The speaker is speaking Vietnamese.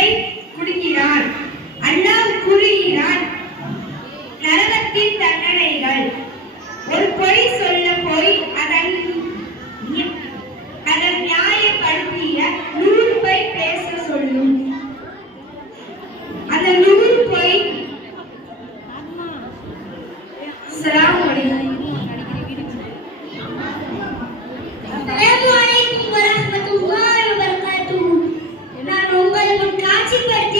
say കാഴ്ച